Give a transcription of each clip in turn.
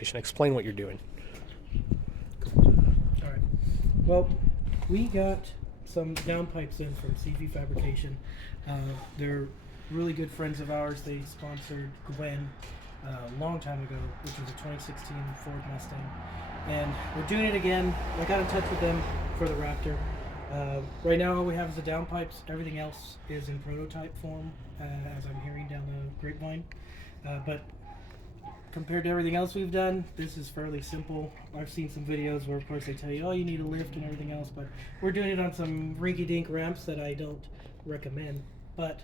Explain what you're doing. All right. Well, we got some downpipes in from CV Fabrication. They're really good friends of ours. They sponsored Gwen a long time ago, which was a 2016 Ford Mustang. And we're doing it again. I got in touch with them for the Raptor. Right now all we have is the downpipes. Everything else is in prototype form, as I'm hearing down the grapevine. But compared to everything else we've done, this is fairly simple. I've seen some videos where, of course, they tell you, oh, you need a lift and everything else, but we're doing it on some rinky-dink ramps that I don't recommend, but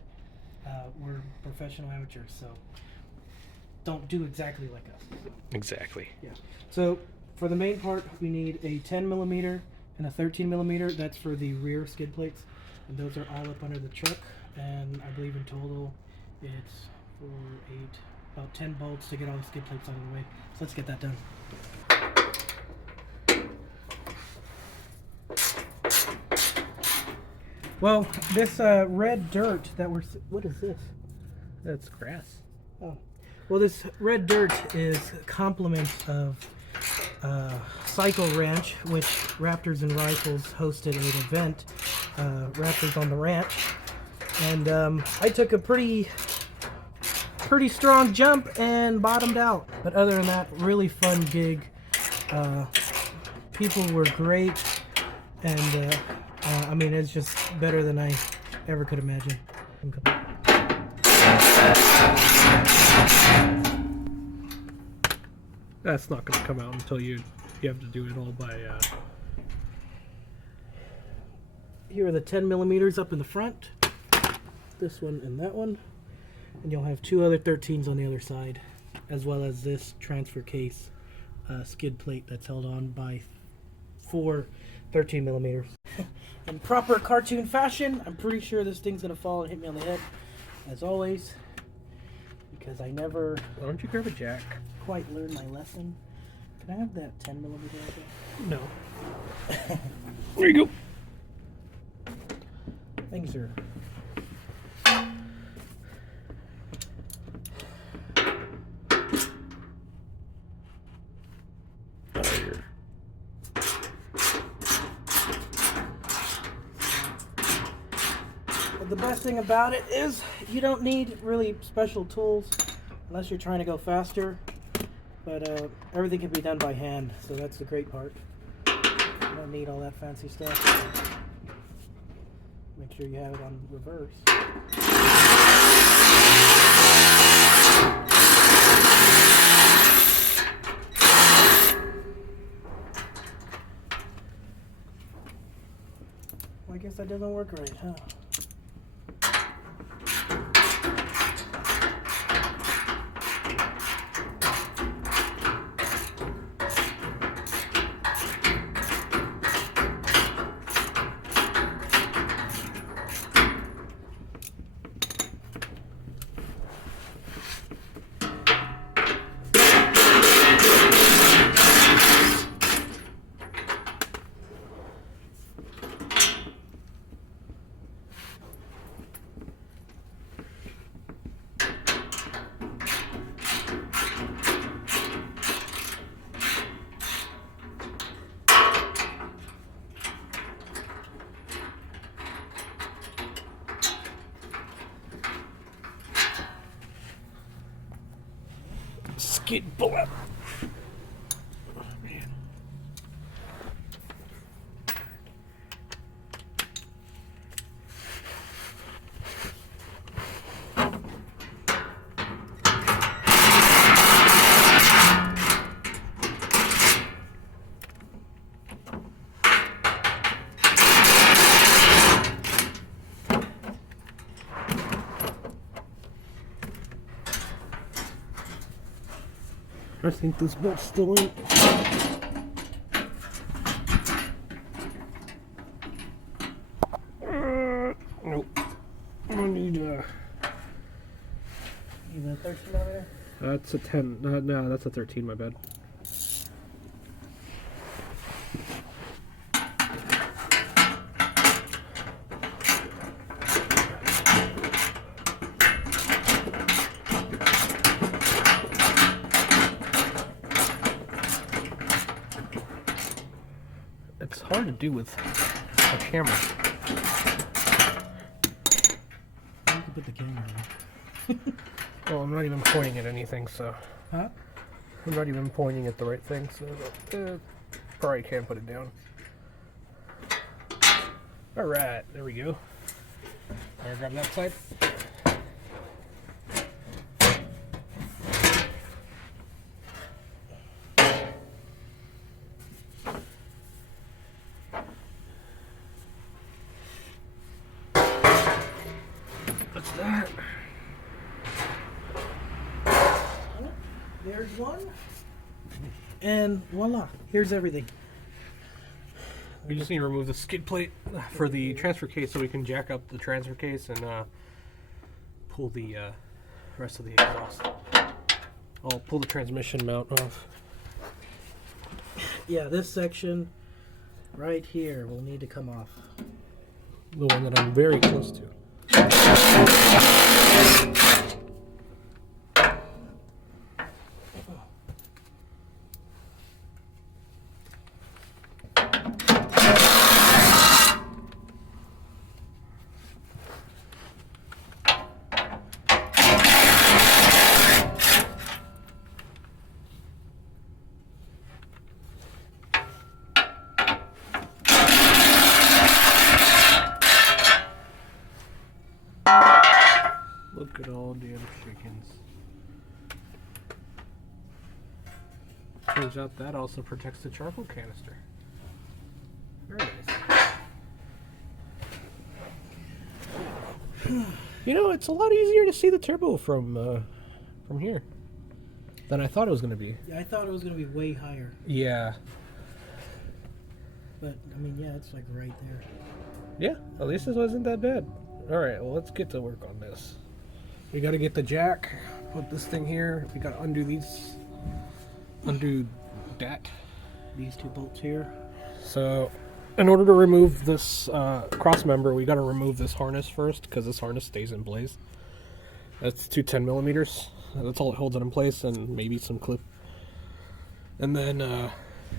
we're professional amateurs, so don't do exactly like us. Exactly. Yeah. So for the main part, we need a 10 millimeter and a 13 millimeter. That's for the rear skid plates, and those are all up under the truck, and I believe in total it's 4, 8, about 10 bolts to get all the skid plates out of the way. So let's get that done. Well, this red dirt that what is this? That's grass. Oh. Well, this red dirt is a complement of Cycle Ranch, which Raptors and Rifles hosted an event, Raptors on the Ranch. And I took a pretty strong jump and bottomed out. But other than that, really fun gig. People were great, and I mean, it's just better than I ever could imagine. That's not going to come out until you have to do it all by. Here are the 10 millimeters up in the front. This one and that one. And you'll have 2 other 13s on the other side, as well as this transfer case skid plate that's held on by 4 13 millimeters. In proper cartoon fashion, I'm pretty sure this thing's gonna fall and hit me on the head, as always, because I never. Why don't you grab a jack? Quite learned my lesson. Can I have that 10 millimeter right No. There you go. Thank you, sir. The best thing about it is you don't need really special tools unless you're trying to go faster, but everything can be done by hand, so that's the great part. You don't need all that fancy stuff. Make sure you have it on reverse. Well, I guess that doesn't work right, huh? Skid bullet. Oh, man. I think this bolt's still in. Nope. I need You got a 13 over there? That's a 10. No, that's a 13. My bad. hard to do with a camera. You can put the camera on. Well, I'm not even pointing at anything, so. Huh? I'm not even pointing at the right thing, so probably can't put it down. Alright, there we go. I'll grab that side. That's that. There's one. And voila, here's everything. We just need to remove the skid plate for the transfer case so we can jack up the transfer case and pull the rest of the exhaust. I'll pull the transmission mount off. Yeah, this section right here will need to come off. The one that I'm very close to. Look at all damn chickens. Turns out that also protects the charcoal canister. Very nice. You know, it's a lot easier to see the turbo from here than I thought it was going to be. Yeah, I thought it was going to be way higher. Yeah. But, I mean, yeah, it's like right there. Yeah, at least it wasn't that bad. Alright, well, let's get to work on this. We got to get the jack, put this thing here. We got to undo that. These two bolts here. So, in order to remove this cross member, we got to remove this harness first because this harness stays in place. That's 210 millimeters. That's all it holds it in place, and maybe some clip. And then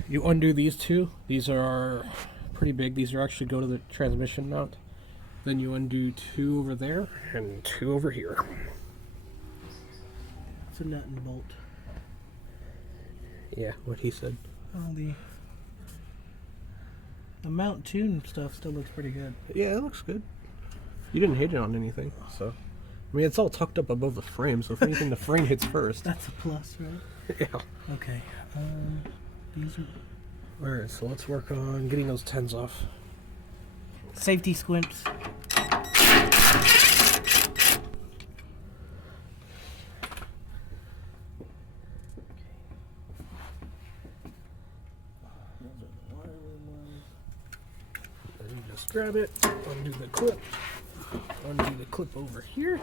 you undo these two. These are pretty big. These are actually go to the transmission mount. Then you undo two over there and two over here. It's a nut and bolt. Yeah, what he said. Oh, the mount tune stuff still looks pretty good. Yeah, it looks good. You didn't hit it on anything, so. I mean, it's all tucked up above the frame, so if anything, the frame hits first. That's a plus, right? Yeah. Okay. These are... Alright, so let's work on getting those 10s off. Safety squints. Then just grab it, undo the clip over here.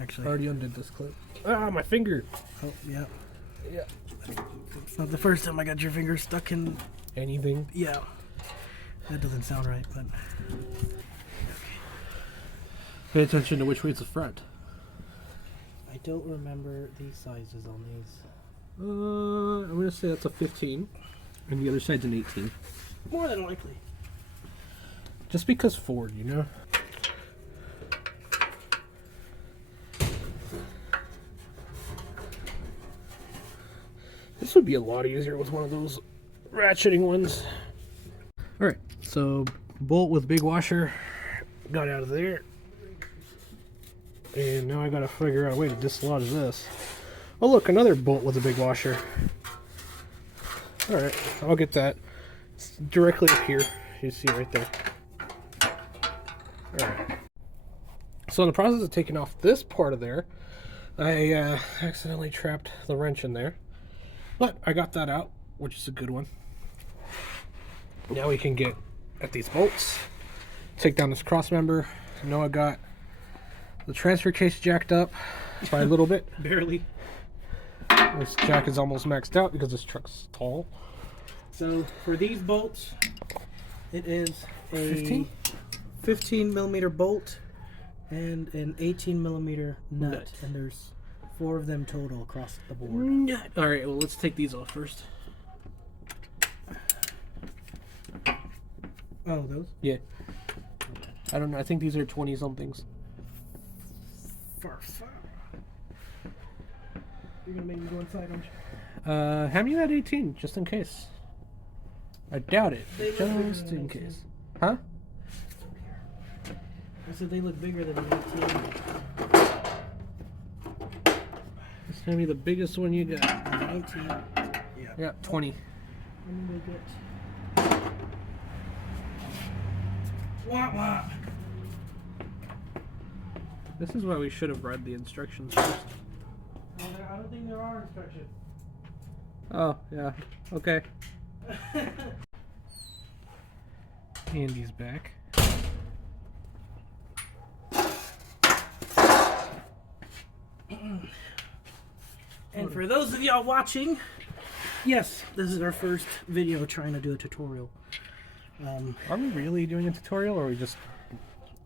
Actually, I already undid this clip. Ah, my finger! oh, yeah. Yeah. It's not the first time I got your finger stuck in... Anything? Yeah. That doesn't sound right, but... Pay attention to which way it's the front. I don't remember the sizes on these. I'm gonna say that's a 15, and the other side's an 18. More than likely. Just because Ford, you know? This would be a lot easier with one of those ratcheting ones. Alright, so bolt with big washer got out of there. And now I gotta figure out a way to dislodge this. Oh look, another bolt with a big washer. Alright, I'll get that. It's directly up here. You see it right there. Alright. So in the process of taking off this part of there, I accidentally trapped the wrench in there. But I got that out, which is a good one. Now we can get at these bolts, take down this cross member. Now I got the transfer case jacked up by a little bit. Barely. This jack is almost maxed out because this truck's tall. So for these bolts, it is a 15? 15 millimeter bolt and an 18 millimeter nut. And there's 4 of them total across the board. Alright, well let's take these off first. Oh, those? Yeah. I don't know. I think these are 20 somethings. You're gonna make me go inside, aren't you? Have you at 18, just in case. I doubt it, They but look bigger just than in 18. case. Huh? I said they look bigger than the 18. It's gonna be the biggest one you got. 19. Yeah, 20. Let me go get. Wah wah. This is why we should have read the instructions first. Well, I don't think there are instructions. Oh, yeah. Okay. Andy's back. And for those of y'all watching, yes, this is our first video trying to do a tutorial. Are we really doing a tutorial, or are we just...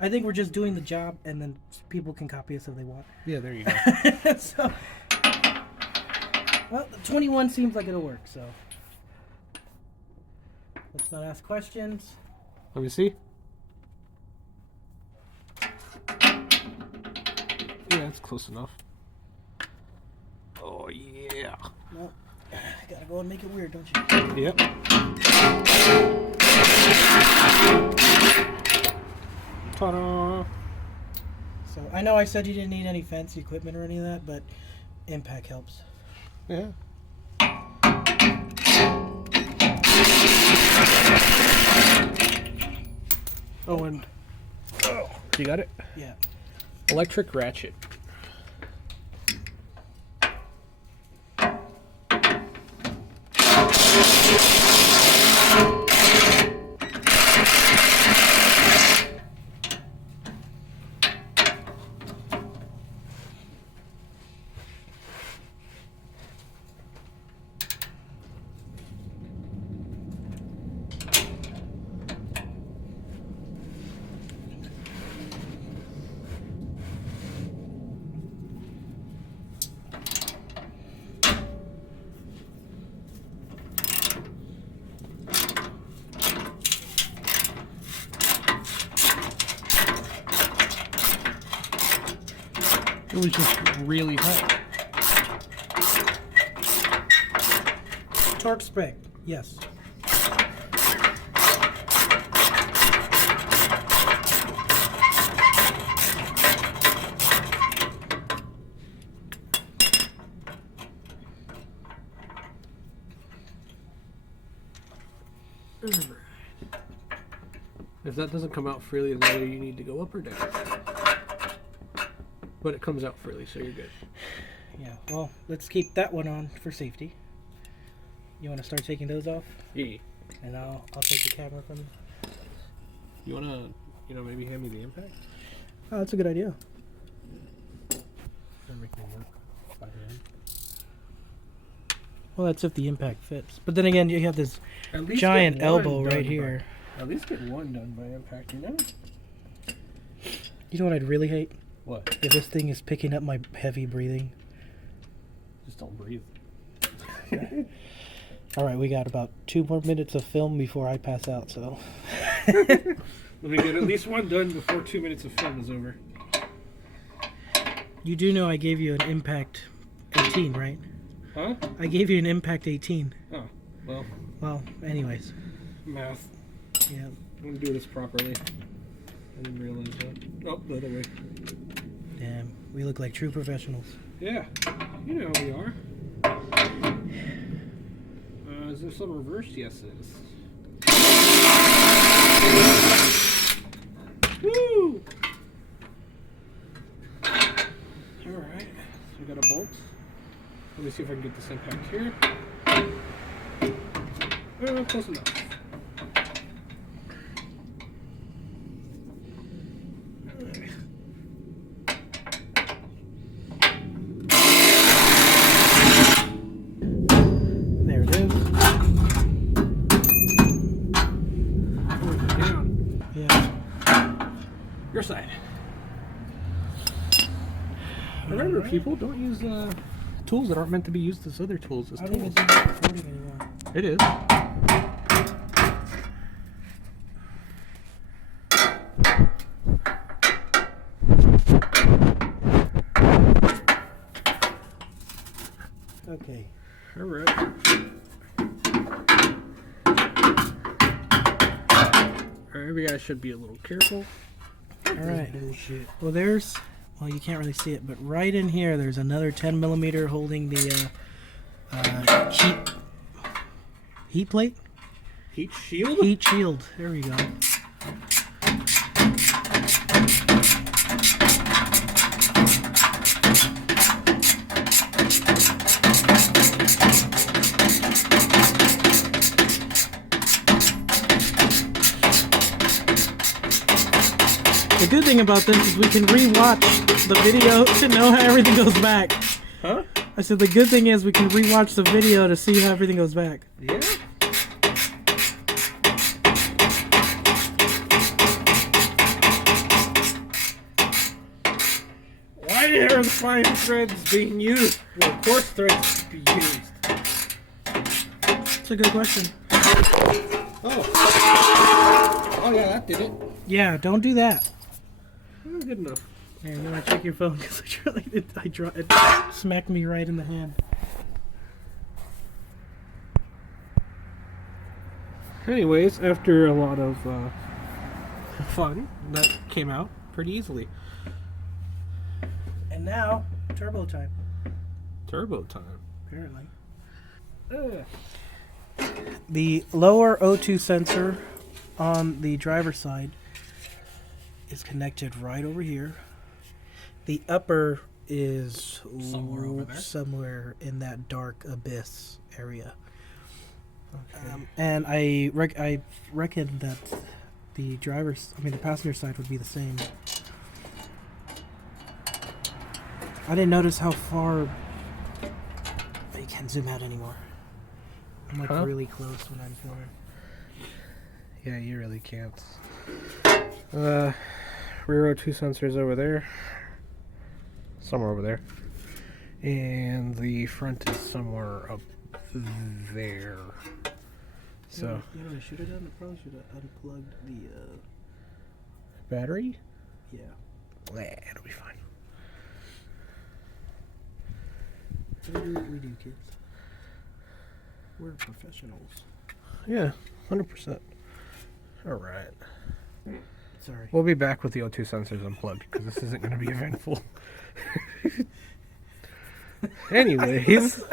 I think we're just doing the job, and then people can copy us if they want. Yeah, there you go. So, well, the 21 seems like it'll work, so. Let's not ask questions. Let me see. Yeah, it's close enough. Oh, yeah. No, gotta go and make it weird, don't you? Yep. Ta-da! So, I know I said you didn't need any fancy equipment or any of that, but impact helps. Yeah. Oh, and... Oh, you got it? Yeah. Electric ratchet. It was just really hot. Torque spec, yes. If that doesn't come out freely, then either you need to go up or down. But it comes out freely, so you're good. Yeah, well, let's keep that one on for safety. You want to start taking those off? Yeah. And I'll take the camera from you. You wanna, maybe hand me the impact? Oh, that's a good idea. Well, that's if the impact fits. But then again, you have this At least giant get one elbow done right here. At least get one done by impact, you know? You know what I'd really hate? What? If this thing is picking up my heavy breathing. Just don't breathe. Alright, we got about 2 more minutes of film before I pass out, so. Let me get at least one done before 2 minutes of film is over. You do know I gave you an impact 18, right? Huh? I gave you an impact 18. Oh, well. Well, anyways. Math. Yeah. I'm gonna do this properly. I didn't realize that. Oh, the other way. Damn, we look like true professionals. Yeah, you know how we are. Is there some reverse? Yes, it is. Woo! Alright, so we got a bolt. Let me see if I can get this impact here. Close enough. There it is. Down. Yeah. Your side. Remember, people, don't use tools that aren't meant to be used as other tools as I don't tools. think it's recording anymore. It is. Okay. All right. All right, we guys should be a little careful. All right. Well, well, you can't really see it, but right in here, there's another 10 millimeter holding the heat plate. Heat shield? Heat shield. There we go. The good thing about this is we can re-watch the video to know how everything goes back. Huh? I said the good thing is we can re-watch the video to see how everything goes back. Yeah. Why are the fine threads being used? Well, coarse threads to be used. That's a good question. Oh. Oh yeah, that did it. Yeah, don't do that. Oh, good enough. Here, you want to check your phone because it smacked me right in the hand. Anyways, after a lot of fun, that came out pretty easily. And now, turbo time. Turbo time. Apparently. The lower O2 sensor on the driver's side is connected right over here. The upper is Somewhere over there? somewhere in that dark abyss area. Okay. And I reckon that the passenger side would be the same. I didn't notice how far. You can't zoom out anymore. I'm like really close when I'm filming. Yeah, you really can't. Rear O2 sensors over there. Somewhere over there. And the front is somewhere up there. So. You know what I should have done? I probably should have unplugged the Battery? yeah. It'll be fine. We do what we do, kids. We're professionals. Yeah, 100%. Alright. Sorry. We'll be back with the O2 sensors unplugged because this isn't going to be eventful. Anyways.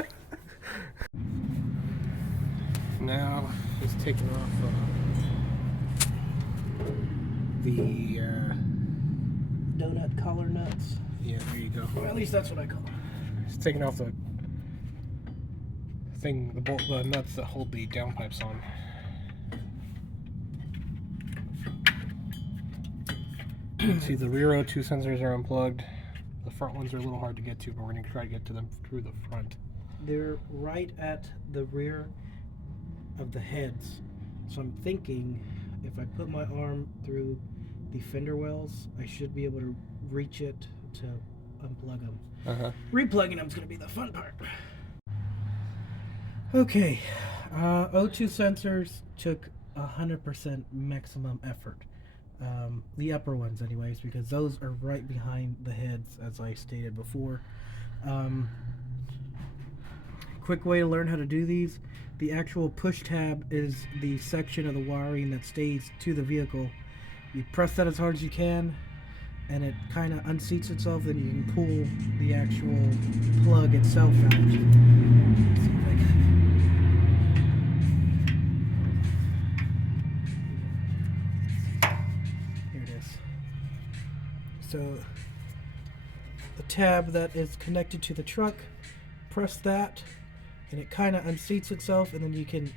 Now, just taking off the Donut collar nuts. yeah, there you go. Or at least that's what I call them. Just taking off the thing, the nuts that hold the downpipes on. You can see the rear O2 sensors are unplugged. The front ones are a little hard to get to, but we're going to try to get to them through the front. They're right at the rear of the heads. So I'm thinking if I put my arm through the fender wells, I should be able to reach it to unplug them. Replugging them is going to be the fun part. Okay, O2 sensors took 100% maximum effort. The upper ones anyways, because those are right behind the heads, as I stated before. Quick way to learn how to do these: the actual push tab is the section of the wiring that stays to the vehicle. You press that as hard as you can, and it kind of unseats itself, then you can pull the actual plug itself out. Let's see if I can. Here it is. So the tab that is connected to the truck, press that, and it kind of unseats itself, and then you can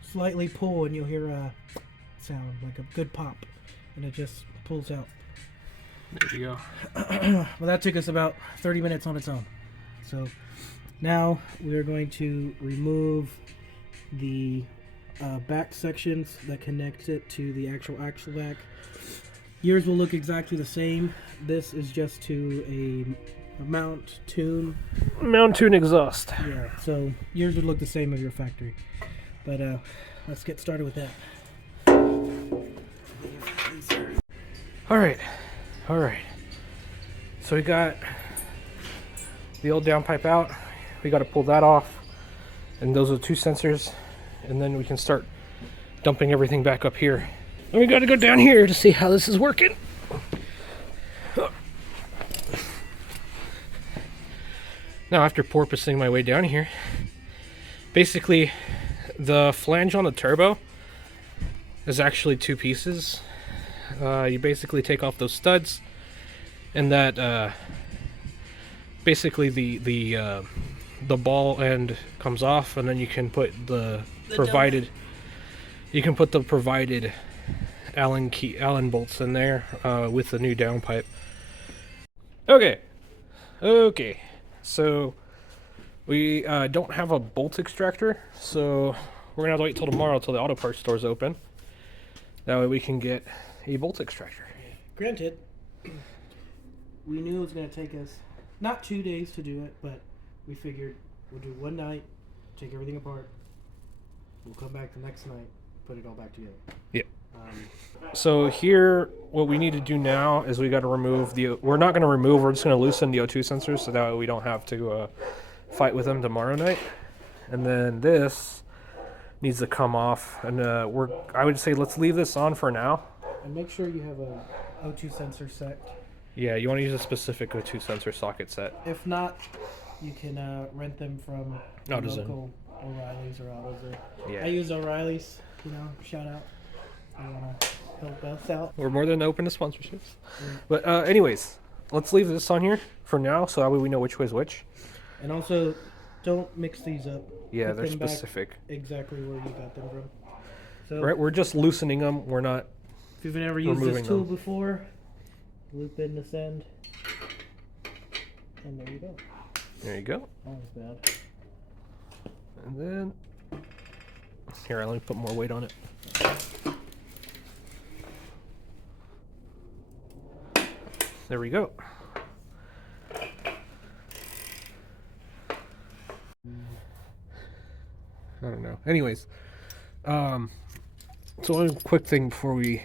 slightly pull and you'll hear a sound like a good pop, and it just pulls out. There you go. Well, that took us about 30 minutes on its own. So now we're going to remove the back sections that connect it to the actual axle back. Yours will look exactly the same. This is just to a mount tune. Mount tune exhaust. Yeah, so yours would look the same as your factory. But let's get started with that. Alright. So we got the old downpipe out. We got to pull that off. And those are 2 sensors. And then we can start dumping everything back up here. And we got to go down here to see how this is working. Now, after porpoising my way down here, basically the flange on the turbo is actually 2 pieces. You basically take off those studs, and that basically the ball end comes off, and then you can put the provided Allen bolts in there with the new downpipe. Okay. So we don't have a bolt extractor, so we're gonna have to wait till tomorrow till the auto parts store's open. That way we can get a bolt extractor. Granted, we knew it was going to take us not 2 days to do it, but we figured we'll do one night, take everything apart. We'll come back the next night, put it all back together. Yeah. So here, what we need to do now is we got to remove we're not going to remove, we're just going to loosen the O2 sensors so that way we don't have to fight with them tomorrow night. And then this needs to come off, and I would say let's leave this on for now. And make sure you have a O2 sensor set. Yeah, you want to use a specific O2 sensor socket set. If not, you can rent them from local O'Reilly's or AutoZone. Yeah. I use O'Reilly's, shout out. I want to help us out. We're more than open to sponsorships. Yeah. But anyways, let's leave this on here for now so that way we know which way's which. And also, don't mix these up. Yeah, Put they're them back specific. Exactly where you got them from. So, right, we're just loosening them. We're not. If you've never used this tool before, loop in this end, and there you go. There you go. That was bad. And then here, let me put more weight on it. There we go. I don't know. Anyways, so one quick thing before we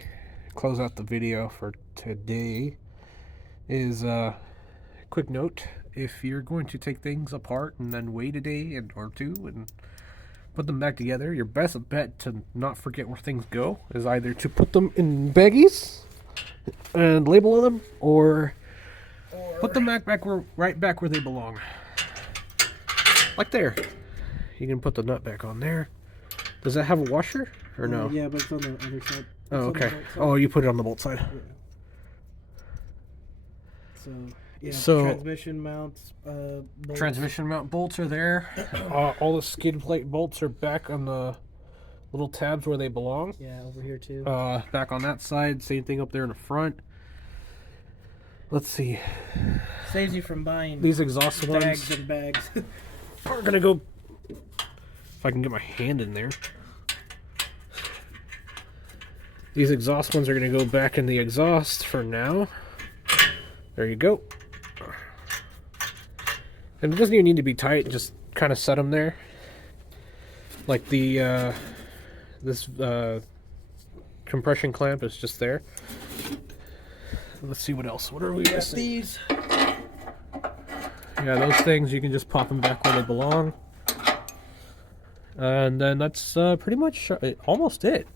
close out the video for today is quick note: if you're going to take things apart and then wait a day or two and put them back together, your best bet to not forget where things go is either to put them in baggies and label them, or put them right back where they belong, like there. You can put the nut back on there. Does that have a washer or no? Yeah, but it's on the other side. Oh, okay. Oh, you put it on the bolt side. Yeah. So transmission mounts. Bolts. Transmission mount bolts are there. All the skid plate bolts are back on the little tabs where they belong. Yeah, over here too. Back on that side. Same thing up there in the front. Let's see. Saves you from buying these exhaust ones. Bags and bags. Are gonna go. If I can get my hand in there. These exhaust ones are gonna go back in the exhaust for now. There you go. And it doesn't even need to be tight, just kind of set them there. Like the this compression clamp is just there. Let's see what else. What are we missing? These. Yeah, those things you can just pop them back where they belong. And then that's pretty much almost it.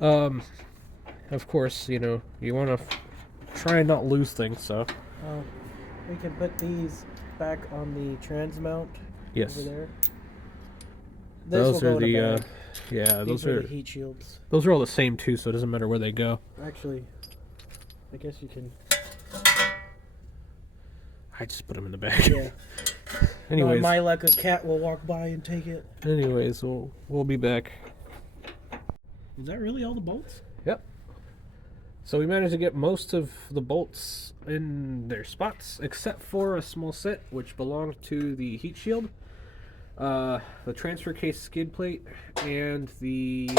Of course, you want to try and not lose things, so. We can put these back on the trans mount. Yes. Over there. Those are the those are the heat shields. Those are all the same too, so it doesn't matter where they go. Actually, I guess you can. I just put them in the bag. Yeah. Anyways, my luck, a cat will walk by and take it. Anyways, we'll be back. Is that really all the bolts? Yep. So we managed to get most of the bolts in their spots, except for a small set which belonged to the heat shield, the transfer case skid plate, and the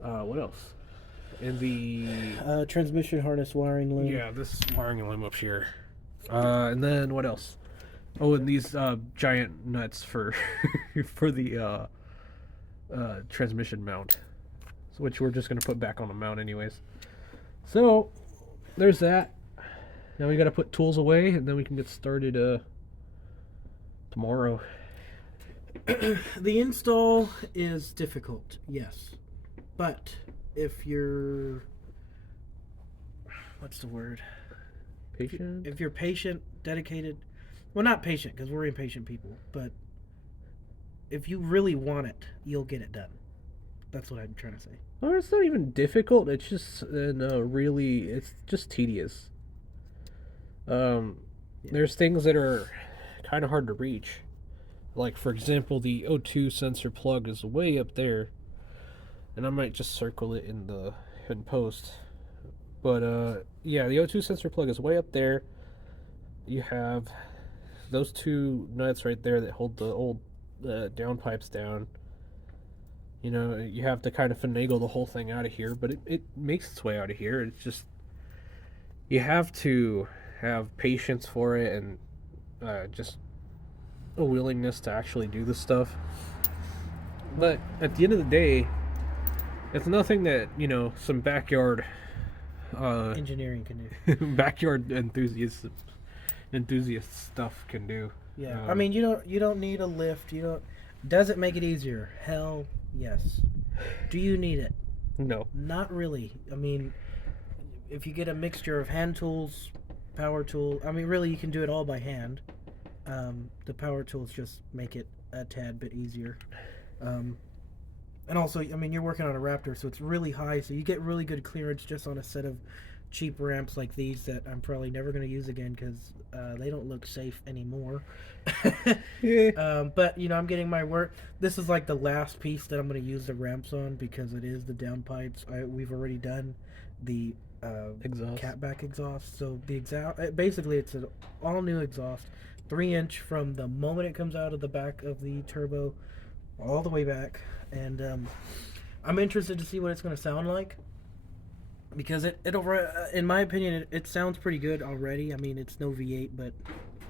what else? And the transmission harness wiring loom. Yeah, this wiring loom up here. And then what else? Oh, and these giant nuts for for the transmission mount, which we're just gonna put back on the mount anyways. So there's that. Now we gotta put tools away, and then we can get started tomorrow. The install is difficult, yes. But if you're, what's the word? Patient? If you're patient, dedicated, well, not patient because we're impatient people, but if you really want it, you'll get it done. That's what I'm trying to say. Oh, it's not even difficult. It's just it's just tedious. There's things that are kind of hard to reach. Like, for example, the O2 sensor plug is way up there, and I might just circle it in post. But yeah, the O2 sensor plug is way up there. You have those two nuts right there that hold the old downpipes down. You know, you have to kind of finagle the whole thing out of here, but it makes its way out of here. It's just, you have to have patience for it and just a willingness to actually do this stuff. But at the end of the day, it's nothing that, you know, some backyard Engineering can do. backyard enthusiast stuff can do. Yeah, I mean, you don't need a lift. You don't. Does it make it easier? Hell, yes. Do you need it? No. Not really. I mean, if you get a mixture of hand tools, power tool. I mean, really, you can do it all by hand. The power tools just make it a tad bit easier. And also, I mean, you're working on a Raptor, so it's really high, so you get really good clearance just on a set of cheap ramps like these that I'm probably never going to use again because they don't look safe anymore. Yeah. But, you know, I'm getting my work. This is like the last piece that I'm going to use the ramps on because it is the downpipes. We've already done the Exhaust. catback exhaust. So the basically, it's an all-new exhaust, 3-inch from the moment it comes out of the back of the turbo all the way back. And I'm interested to see what it's going to sound like because it'll in my opinion it sounds pretty good already. I mean, it's no V8, but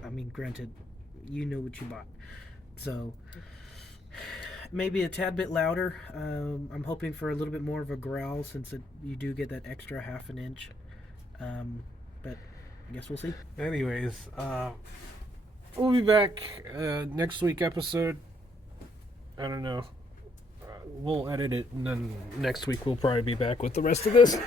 I mean, granted, you know what you bought, so maybe a tad bit louder. I'm hoping for a little bit more of a growl since you do get that extra half an inch, but I guess we'll see. Anyways, we'll be back next week episode. I don't know. We'll edit it, and then next week we'll probably be back with the rest of this.